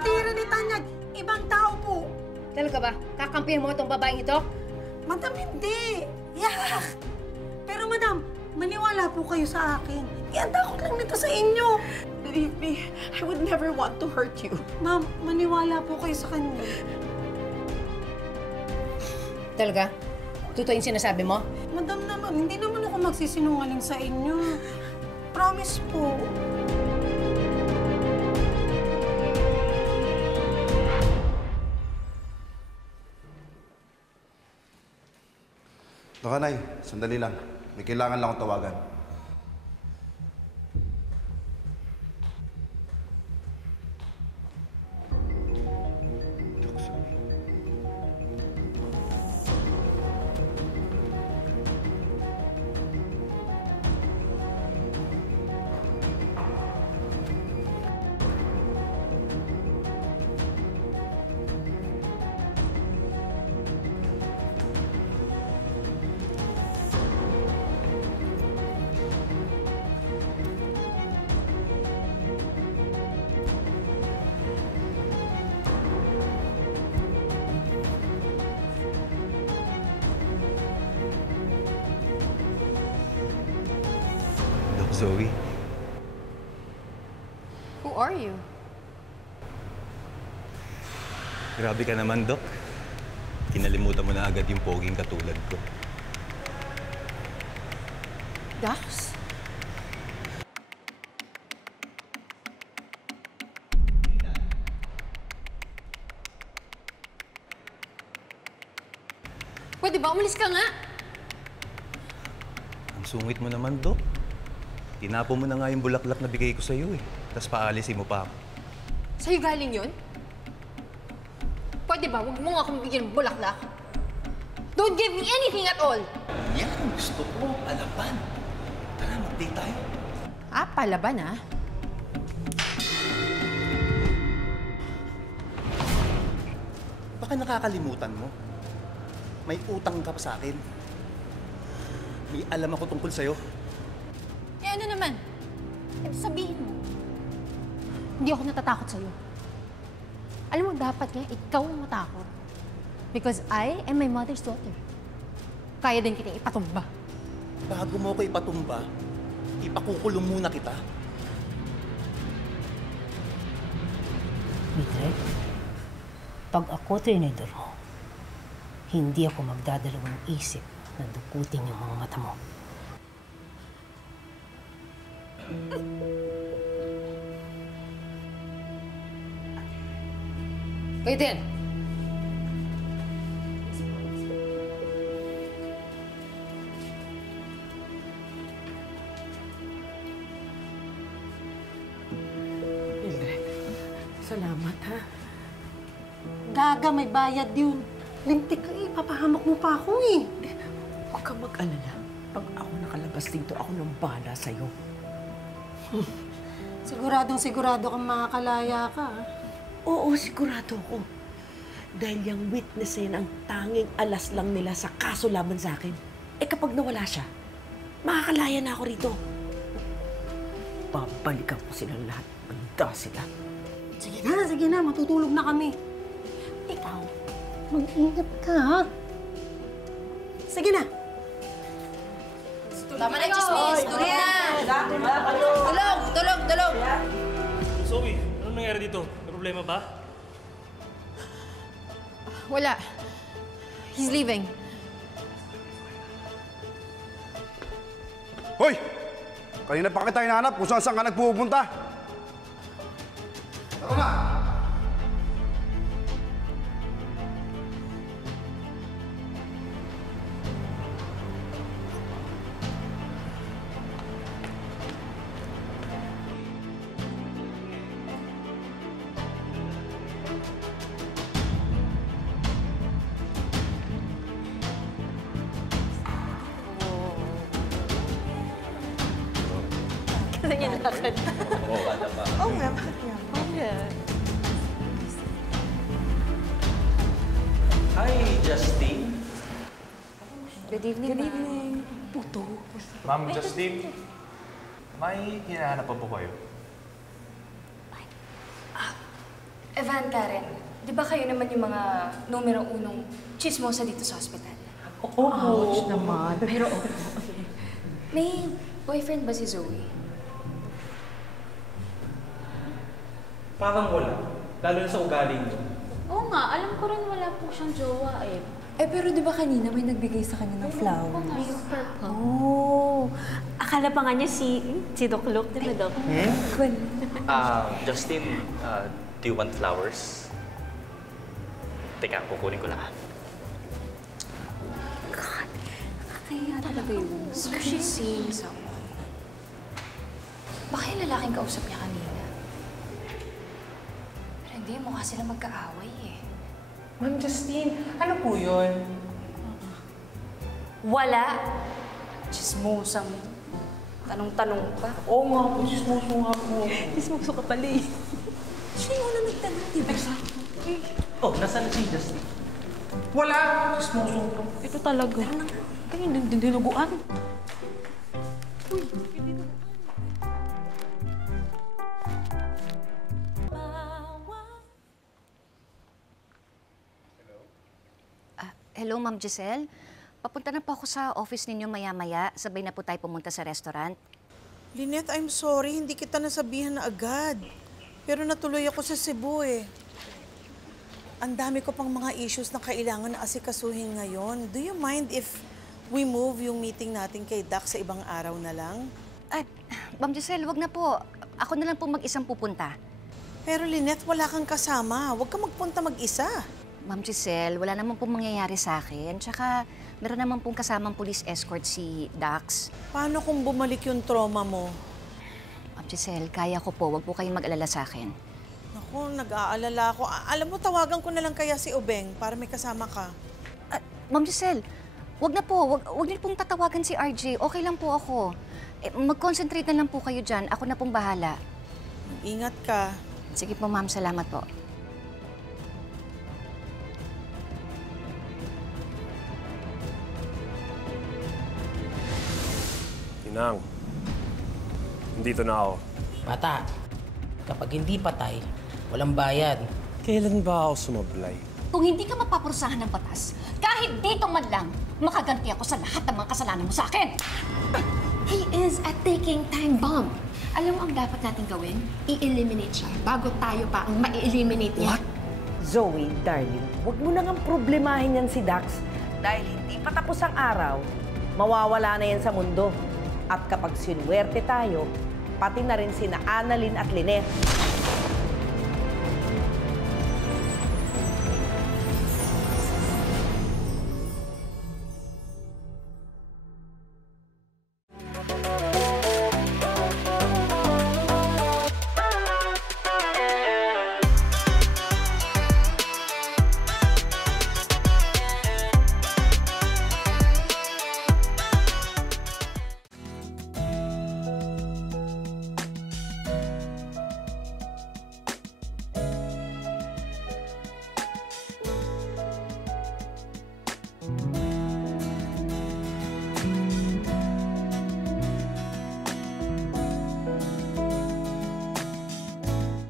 matira ni Tanyag. Ibang tao po. Talaga ba? Kakampihan mo itong babaeng ito? Madam, hindi. Yak! Pero madam, maniwala po kayo sa akin. Yan, takot lang nito sa inyo. Believe me, I would never want to hurt you. Ma'am, maniwala po kayo sa kanya. Talaga? Totoo yung sinasabi mo? Madam naman, hindi naman ako magsisinungaling sa inyo. Promise po. Nay, sandali lang. May kailangan lang akong tawagan. Zoe. Who are you? Grabe ka naman, Doc. Kinalimutan mo na agad yung poging katulad ko. Dax? Pwede ba? Umalis ka nga! Ang sungit mo naman, Doc. Tinapo mo na nga yung bulaklak na bigay ko sa'yo eh. Tapos paalisin mo pa ako. Sa'yo galing yun? Pwede ba? Huwag mo nga akong bigyan ng bulaklak. Don't give me anything at all! Yan ang gusto ko. Palaban. Tara, mag-date tayo. Ah, palaban ah. Baka nakakalimutan mo. May utang ka pa sa akin. May alam ako tungkol sa'yo. Eh ano naman? Eh sabihin mo. Hindi ako natatakot sa'yo. Alam mo, dapat nga ikaw ang matakot. Because I am my mother's daughter. Kaya din kitang ipatumba. Bago mo ko ipatumba, ipakukulong muna kita. Mildred, pag ako tinidor mo, hindi ako magdadalawang isip na dukutin yung mga mata mo. Kayo din. Mildred, salamat ha. Gaga, may bayad yun. Lintik ka eh, papahamak mo pa ako eh. Huwag kang mag-alala. Pag ako nakalabas dito, ako nang bahala sa'yo. Siguradong-sigurado kang makakalaya ka. Oo, sigurado ako. Dahil yung witness na ang tanging alas lang nila sa kaso laban sa akin. Eh kapag nawala siya, makakalaya na ako rito. Babalikan ko silang lahat. Banda sila. Sige na, matutulog na kami. Ikaw, mag-ingat ka, ha? Sige na. Tama na, chismis! Tulog na! Tulog! Zoe, anong nangyari dito? May problema ba? Wala. He's leaving. Hoy! Kanina pa kita hinahanap kung saan ka nagpupunta. Tara na! Ganyan yung lakad. Oo nga, bakit nga? Oo nga. Hi, Justine. Good evening, Good evening. Puto. Ma'am Justine, may hinahanap pa po kayo? Evan, Karen, di ba kayo naman yung mga numero unong chismosa dito sa ospital? Ouch naman. Pero May boyfriend ba si Zoe? Parang wala. Lalo na sa ugali niyo. Oo nga, alam ko rin wala po siyang jowa eh. Eh, pero di ba kanina may nagbigay sa kanya ng flower? Yung purple. Oh, akala pa nga niya si Doc Luke, di ba, Doc? Cool. Justin, do you want flowers? Teka, kukunin ko lang. Kaya talaga yun. So she's seeing someone. Baka yung lalaking kausap niya kanina. Pero hindi, mukha sila magkaaway eh. Ma'am Justine, ano po yun? Wala. Chismosang tanong-tanong pa. Oo nga po, chismoso nga po. Ismuso ka pala eh. Siya yung una nagtanong, di ba? Oh, nasaan na si Justin? Wala! Chismoso po. Ito talaga. Kaya dinuguan. Hello, Ma'am Giselle. Papunta na po ako sa office ninyo maya-maya. Sabay na po tayo pumunta sa restaurant. Lynette, I'm sorry. Hindi kita nasabihan na agad. Pero natuloy ako sa Cebu eh. Ang dami ko pang mga issues na kailangan na asikasuhin ngayon. Do you mind if we move yung meeting natin kay Doc sa ibang araw na lang? Ay, Ma'am Giselle, wag na po. Ako na lang po mag-isang pupunta. Pero Lynette, wala kang kasama. Huwag kang magpunta mag-isa. Ma'am Giselle, wala naman pong mangyayari sa akin. Tsaka, meron naman pong kasamang police escort si Dax. Paano kung bumalik yung trauma mo? Ma'am Giselle, kaya ko po. Wag po kayong mag-alala sa akin. Naku, nag-aalala ako. Alam mo, tawagan ko na lang kaya si Obeng para may kasama ka. Ma'am Giselle, wag na po. Wag niyo pong tatawagan si RJ. Okay lang po ako. Mag-concentrate na lang po kayo dyan. Ako na pong bahala. Ingat ka. Sige po, ma'am. Salamat po. Inang, nandito na ako. Bata, kapag hindi patay, walang bayad. Kailan ba ako sumablay? Kung hindi ka mapapursahan ng batas, kahit dito man lang, makaganti ako sa lahat ng mga kasalanan mo sa akin. He is a ticking time bomb. Alam mo ang dapat natin gawin? I-eliminate siya bago tayo pa ang ma-eliminate niya. What? Zoe, darling, huwag mo nang problemahin yan si Dax. Dahil hindi pa tapos ang araw, mawawala na yan sa mundo. At kapag sinuwerte tayo, pati na rin sina Annalyn at Lynette.